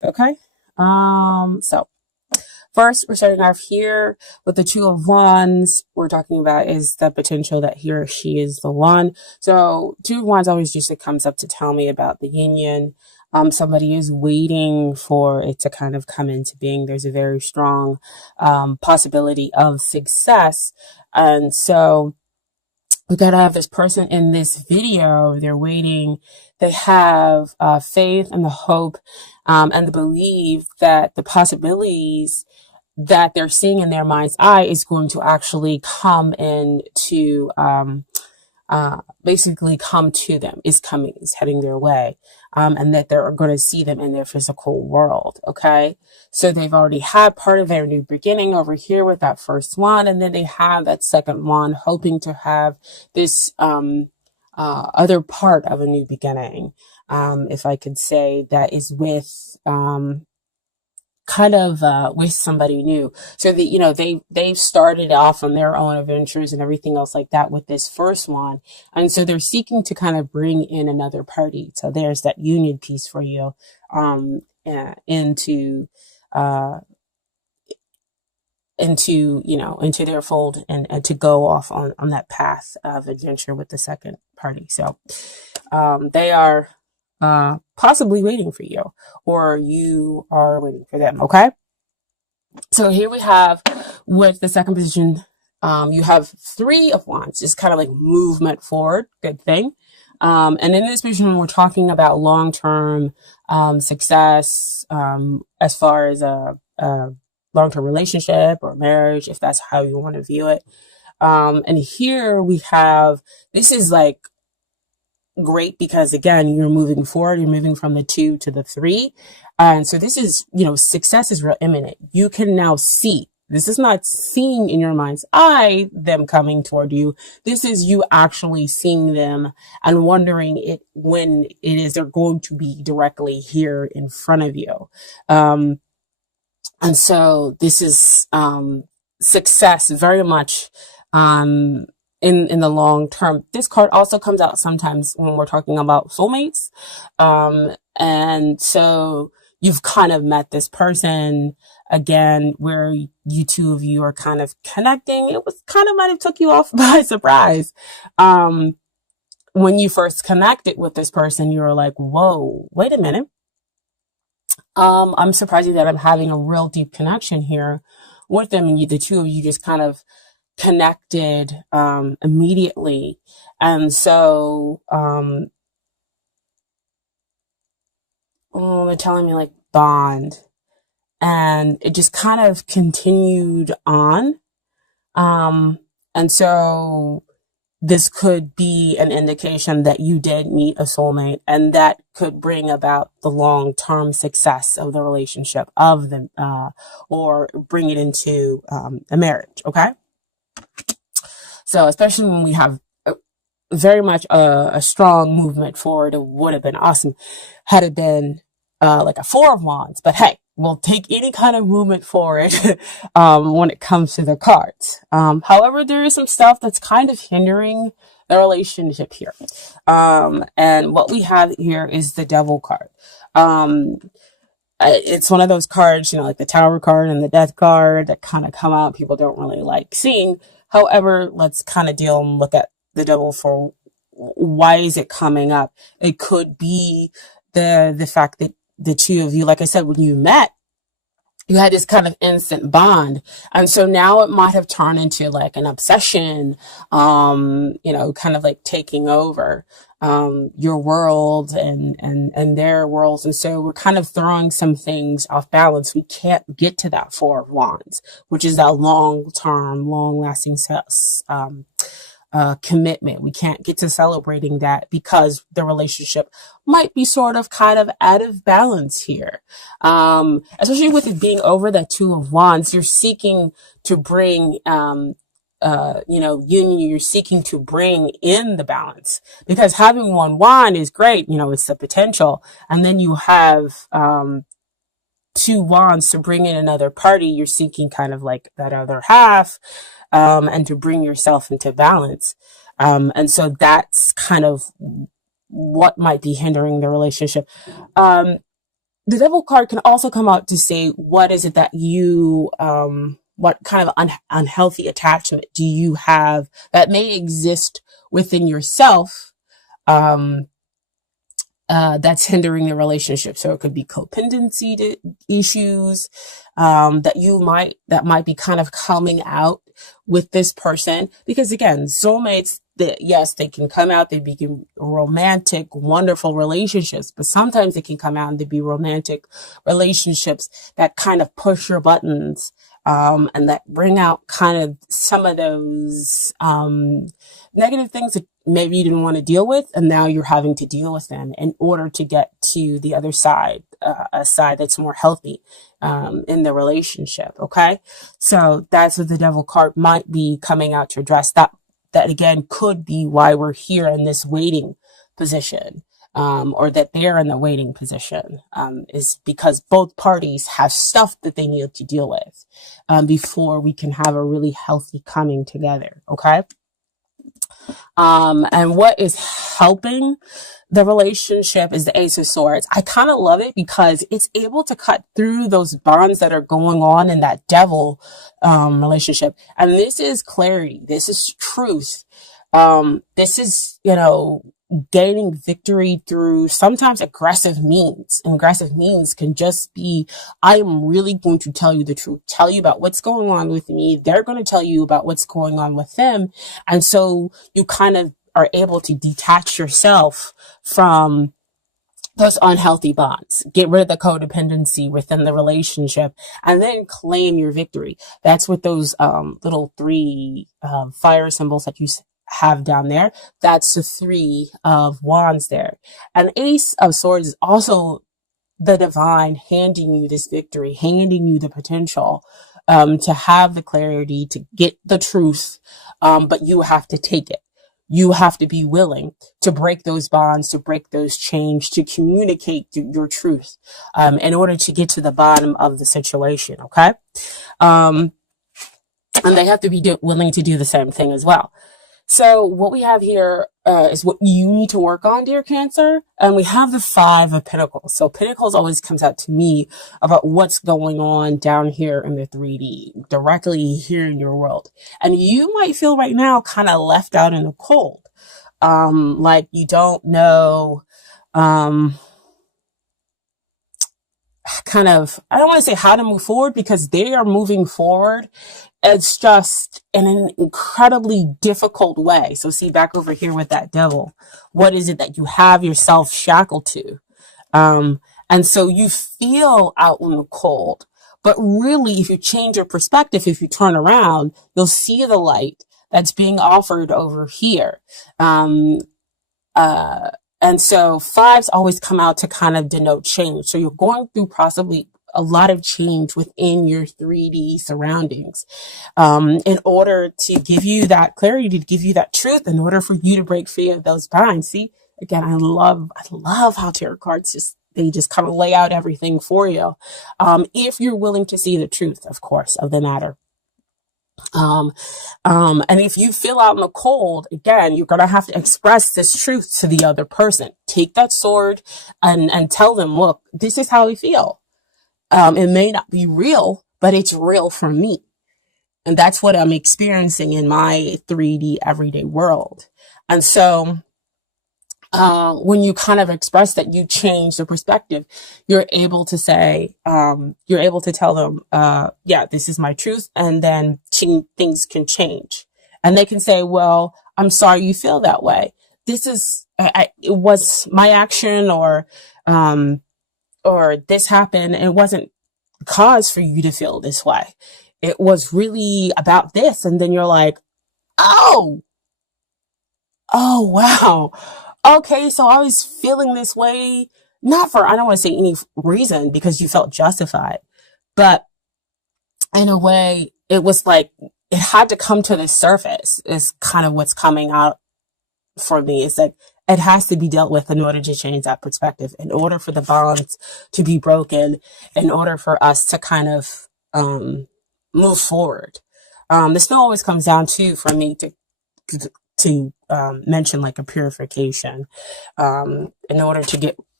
Okay. So first, we're starting off here with the Two of Wands. We're talking about is the potential that he or she is the one. So Two of Wands always usually comes up to tell me about the union. Somebody is waiting for it to kind of come into being. There's a very strong possibility of success. And so we gotta have this person in this video. They're waiting. They have faith and the hope and the belief that the possibilities that they're seeing in their mind's eye is going to actually come into basically come to them, is coming, is heading their way, and that they're going to see them in their physical world. Okay. So they've already had part of their new beginning over here with that first one. And then they have that second one, hoping to have this, other part of a new beginning. If I could say that is with, kind of with somebody new, so that they've started off on their own adventures and everything else like that with this first one, and so they're seeking to kind of bring in another party. So there's that union piece for you, into into their fold, and to go off on that path of adventure with the second party. So they are possibly waiting for you, or you are waiting for them. Okay. So here we have with the second position, you have Three of Wands, just kind of like movement forward. Good thing. And in this position, we're talking about long-term success, as far as a long-term relationship or marriage, if that's how you want to view it. And here we have, this is like great because again, you're moving forward, you're moving from the 2 to the 3. And so this is, success is real imminent. You can now see. This is not seeing in your mind's eye them coming toward you. This is you actually seeing them and wondering when it is they're going to be directly here in front of you. And so this is success very much in the long term. This card also comes out sometimes when we're talking about soulmates. And so you've kind of met this person again where you two of you are kind of connecting. It was kind of might have took you off by surprise. When you first connected with this person, you were like, whoa, wait a minute. I'm surprised that I'm having a real deep connection here with them. And the two of you just kind of connected immediately. And so they're telling me like bond, and it just kind of continued on. And so this could be an indication that you did meet a soulmate, and that could bring about the long-term success of the relationship of them, or bring it into a marriage. Okay. So especially when we have very much a strong movement forward, it would have been awesome had it been like a Four of Wands. But hey, we'll take any kind of movement forward when it comes to the cards. However, there is some stuff that's kind of hindering the relationship here. And what we have here is the Devil card. It's one of those cards, like the Tower card and the Death card that kind of come out. People don't really like seeing. However, let's kind of deal and look at the Devil for why is it coming up. It could be the fact that the two of you, like I said, when you met, you had this kind of instant bond. And so now it might have turned into like an obsession, kind of like taking over your world and their worlds. And so we're kind of throwing some things off balance. We can't get to that Four of Wands, which is that long-term, long-lasting commitment. We can't get to celebrating that because the relationship might be sort of kind of out of balance here. Especially with it being over that Two of Wands, you're seeking to bring, union, you're seeking to bring in the balance, because having one wand is great. It's the potential. And then you have, two wands to bring in another party. You're seeking kind of like that other half, and to bring yourself into balance. And so that's kind of what might be hindering the relationship. the devil card can also come out to say, what is it that you, what kind of unhealthy attachment do you have that may exist within yourself, um, that's hindering the relationship. So it could be codependency issues, that might be kind of coming out with this person. Because again, soulmates, yes, they can come out, they begin romantic, wonderful relationships, but sometimes they can come out and they be romantic relationships that kind of push your buttons, and that bring out kind of some of those, negative things that maybe you didn't want to deal with, and now you're having to deal with them in order to get to the other side, a side that's more healthy, in the relationship. Okay, so that's what the devil card might be coming out to address. That again could be why we're here in this waiting position, or that they're in the waiting position, is because both parties have stuff that they need to deal with, before we can have a really healthy coming together. Okay. And what is helping the relationship is the Ace of Swords. I kind of love it because it's able to cut through those bonds that are going on in that devil, relationship. And this is clarity. This is truth. This is, gaining victory through sometimes aggressive means. And aggressive means can just be, I am really going to tell you the truth, tell you about what's going on with me. They're going to tell you about what's going on with them. And so you kind of are able to detach yourself from those unhealthy bonds, get rid of the codependency within the relationship, and then claim your victory. That's what those, little three, fire symbols that you have down there. That's the three of wands there. And Ace of Swords is also the divine handing you this victory, handing you the potential, to have the clarity, to get the truth. But you have to take it. You have to be willing to break those bonds, to break those chains, to communicate your truth, in order to get to the bottom of the situation. Okay. And they have to be willing to do the same thing as well. So what we have here, is what you need to work on, dear Cancer. And we have the Five of Pentacles. So Pentacles always comes out to me about what's going on down here in the 3D, directly here in your world. And you might feel right now kind of left out in the cold. Like you don't know, kind of, I don't want to say how to move forward, because they are moving forward. It's just in an incredibly difficult way. So see, back over here with that devil, what is it that you have yourself shackled to? And so you feel out in the cold, but really, if you change your perspective, if you turn around, you'll see the light that's being offered over here. And so fives always come out to kind of denote change. So you're going through possibly a lot of change within your 3D surroundings, in order to give you that clarity, to give you that truth, in order for you to break free of those binds. See, again, I love how tarot cards they just kind of lay out everything for you. If you're willing to see the truth, of course, of the matter. And if you feel out in the cold, again, you're going to have to express this truth to the other person. Take that sword and tell them, look, this is how I feel. It may not be real, but it's real for me. And that's what I'm experiencing in my 3D everyday world. And so, when you kind of express that, you change the perspective, you're able to say, you're able to tell them, yeah, this is my truth. And then things can change, and they can say, well, I'm sorry you feel that way. This is, it was my action, or this happened, and it wasn't cause for you to feel this way. It was really about this. And then you're like, oh, wow. Okay, so I was feeling this way, not for, I don't want to say any reason, because you felt justified, but in a way, it was like, it had to come to the surface, is kind of what's coming out for me. Is that it has to be dealt with in order to change that perspective, in order for the bonds to be broken, in order for us to kind of, move forward. This always comes down to, for me to mention like a purification, in order to get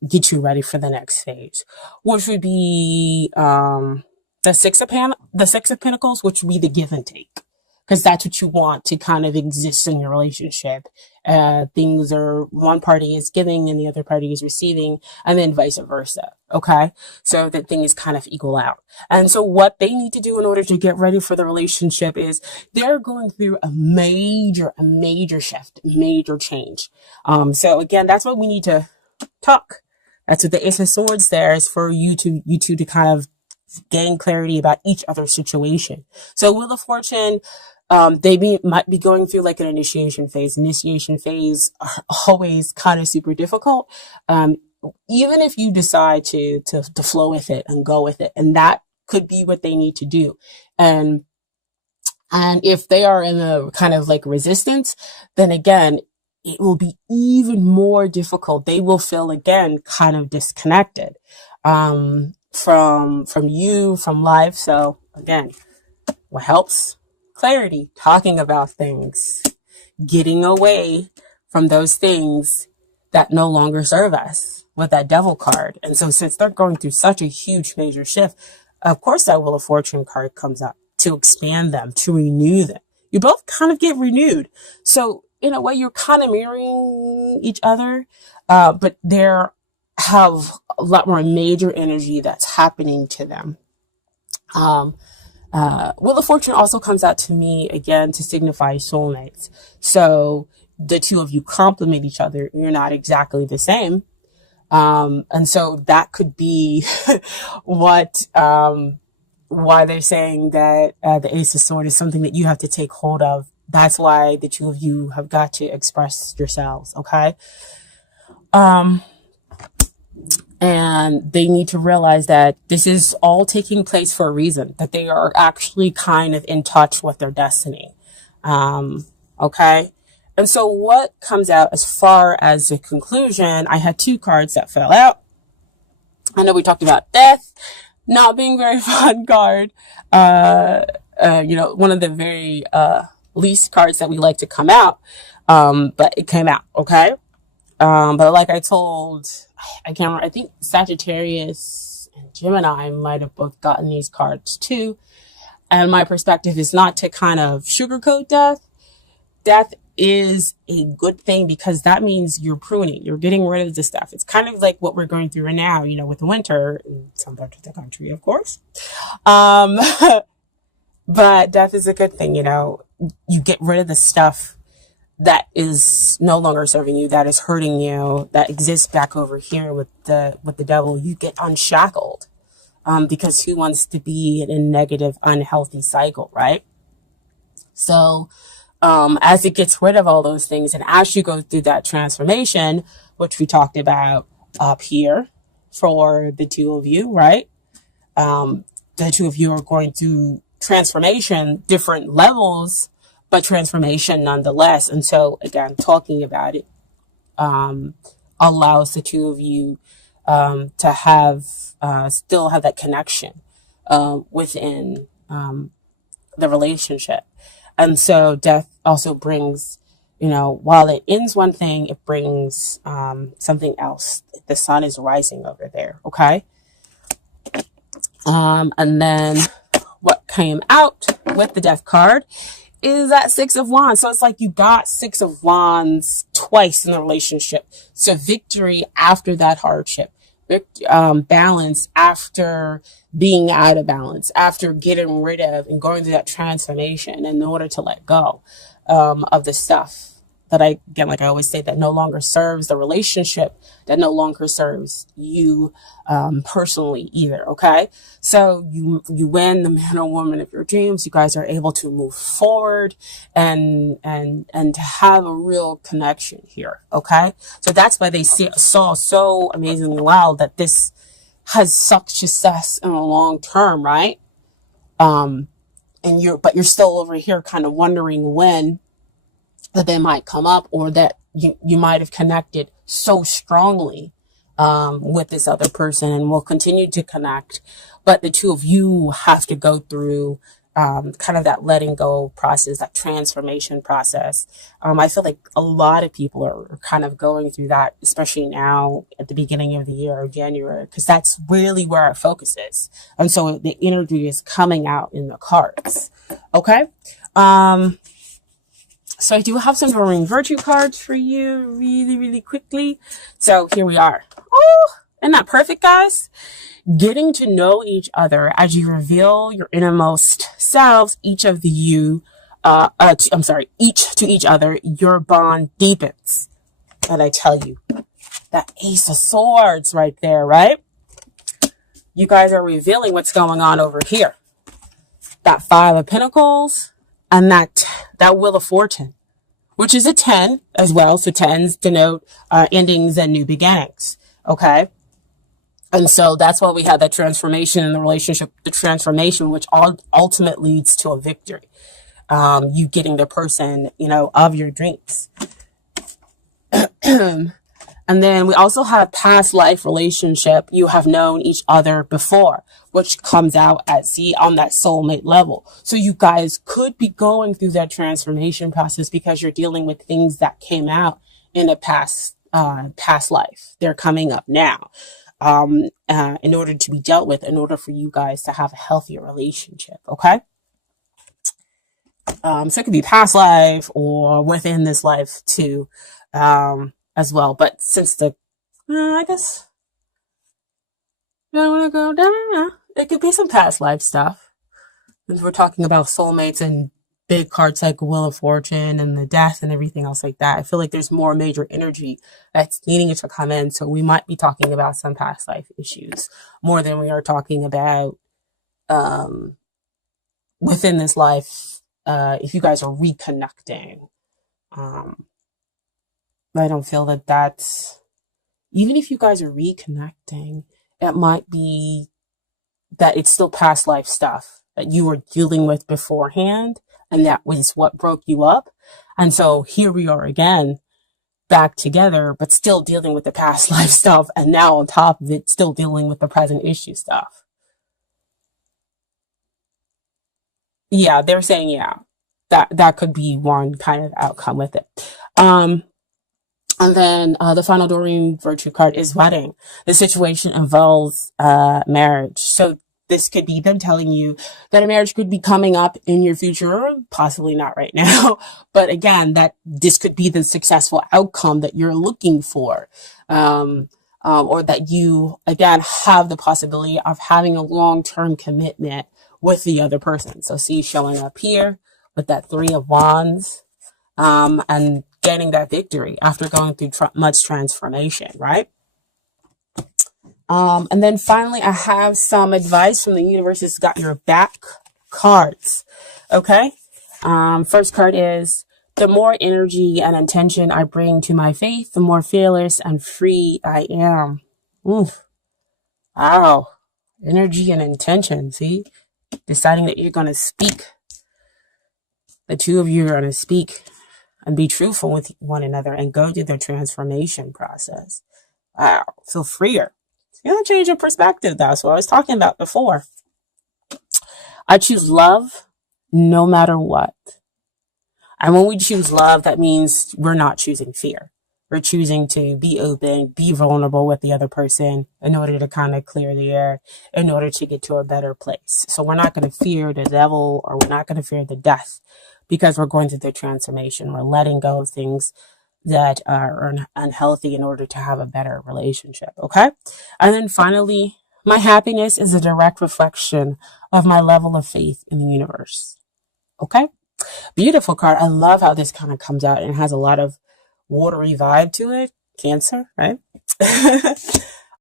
get you ready for the next phase, which would be the Six of Pentacles, which would be the give and take, because that's what you want to kind of exist in your relationship. Things are, one party is giving and the other party is receiving, and then vice versa. Okay, so that things kind of equal out. And so what they need to do in order to get ready for the relationship is they're going through a major shift, major change. So again, that's what we need to talk. That's what the Ace of Swords there is for you two to kind of gain clarity about each other's situation. So Wheel of Fortune, might be going through like an initiation phase. Initiation phase are always kind of super difficult. Even if you decide to flow with it and go with it, and that could be what they need to do. And if they are in a kind of like resistance, then again, it will be even more difficult. They will feel again kind of disconnected from you, from life. So again, what helps? Clarity, talking about things, getting away from those things that no longer serve us with that Devil card. And so since they're going through such a huge major shift, of course that Wheel of Fortune card comes up to expand them, to renew them. You both kind of get renewed. So in a way, you're kind of mirroring each other, but there have a lot more major energy that's happening to them. Wheel of Fortune also comes out to me again to signify soulmates. So the two of you complement each other. You're not exactly the same. And so that could be what, why they're saying that the Ace of Swords is something that you have to take hold of. That's why the two of you have got to express yourselves, okay? And they need to realize that this is all taking place for a reason, that they are actually kind of in touch with their destiny, okay? And so what comes out as far as the conclusion, I had two cards that fell out. I know we talked about death not being very fun card. One of the very least cards that we like to come out. But it came out, okay? But like I told, I can't remember, I think Sagittarius and Gemini might have both gotten these cards too. And my perspective is not to kind of sugarcoat death. Death is a good thing because that means you're pruning, you're getting rid of the stuff. It's kind of like what we're going through right now, with the winter in some parts of the country, of course. But death is a good thing, you get rid of the stuff that is no longer serving you, that is hurting you, that exists back over here with the devil. You get unshackled, because who wants to be in a negative, unhealthy cycle, right? So, as it gets rid of all those things, and as you go through that transformation, which we talked about up here for the two of you, right? The two of you are going through transformation, different levels, but transformation nonetheless. And so again, talking about it, allows the two of you, to have, still have that connection, within, the relationship. And so death also brings, while it ends one thing, it brings, something else. The sun is rising over there. Okay. And then what came out with the death card is that Six of Wands. So it's like you got Six of Wands twice in the relationship. So victory after that hardship, balance after being out of balance, after getting rid of and going through that transformation in order to let go, of the stuff that like I always say, that no longer serves the relationship, that no longer serves you, personally either. Okay. So you win the man or woman of your dreams. You guys are able to move forward and to have a real connection here. Okay. So that's why they saw so amazingly well that this has such success in the long term. Right. But you're still over here kind of wondering when that they might come up, or that you might have connected so strongly, with this other person and will continue to connect. But the two of you have to go through kind of that letting go process, that transformation process. I feel like a lot of people are kind of going through that, especially now at the beginning of the year or January, because that's really where our focus is. And so the energy is coming out in the cards. Okay. So I do have some Doreen Virtue cards for you really, really quickly. So here we are. Oh, isn't that perfect, guys? Getting to know each other as you reveal your innermost selves, each of you, each to each other, your bond deepens. And I tell you, that Ace of Swords right there, right? You guys are revealing what's going on over here. That Five of Pentacles and that Wheel of Fortune, which is a 10 as well. So 10s denote endings and new beginnings. Okay. And so that's why we have that transformation in the relationship, the transformation, which ultimately leads to a victory. You getting the person, of your dreams. And then we also have past life relationship. You have known each other before, which comes out on that soulmate level. So you guys could be going through that transformation process because you're dealing with things that came out in a past life. They're coming up now. In order to be dealt with, in order for you guys to have a healthier relationship. Okay. So it could be past life or within this life too, as well. But since I guess I want to go down, it could be some past life stuff. Since we're talking about soulmates and big cards like Wheel of Fortune and the Death and everything else like that, I feel like there's more major energy that's needing to come in. So we might be talking about some past life issues more than we are talking about within this life. If you guys are reconnecting, I don't feel that that's, even if you guys are reconnecting, it might be that it's still past life stuff that you were dealing with beforehand. And that was what broke you up. And so here we are again, back together, but still dealing with the past life stuff. And now on top of it, still dealing with the present issue stuff. Yeah, they're saying, that could be one kind of outcome with it. And then the final Doreen Virtue card is wedding. The situation involves marriage. So this could be them telling you that a marriage could be coming up in your future, possibly not right now. But again, that this could be the successful outcome that you're looking for. Or that you, again, have the possibility of having a long-term commitment with the other person. So see showing up here with that Three of Wands, and getting that victory after going through much transformation, right? And then finally, I have some advice from the universe. It's got your back cards. Okay. First card is, the more energy and intention I bring to my faith, the more fearless and free I am. Oof. Wow. Energy and intention. See, deciding that you're going to speak. The two of you are going to speak and be truthful with one another and go through the transformation process. Wow. Feel freer. It's going to change your perspective. That's what I was talking about before. I choose love no matter what. And when we choose love, that means we're not choosing fear. We're choosing to be open, be vulnerable with the other person in order to kind of clear the air, in order to get to a better place. So we're not going to fear the devil, or we're not going to fear the death, because we're going through the transformation. We're letting go of things that are unhealthy in order to have a better relationship. Okay. And then finally, my happiness is a direct reflection of my level of faith in the universe. Okay. Beautiful card. I love how this kind of comes out and has a lot of watery vibe to it. Cancer, right?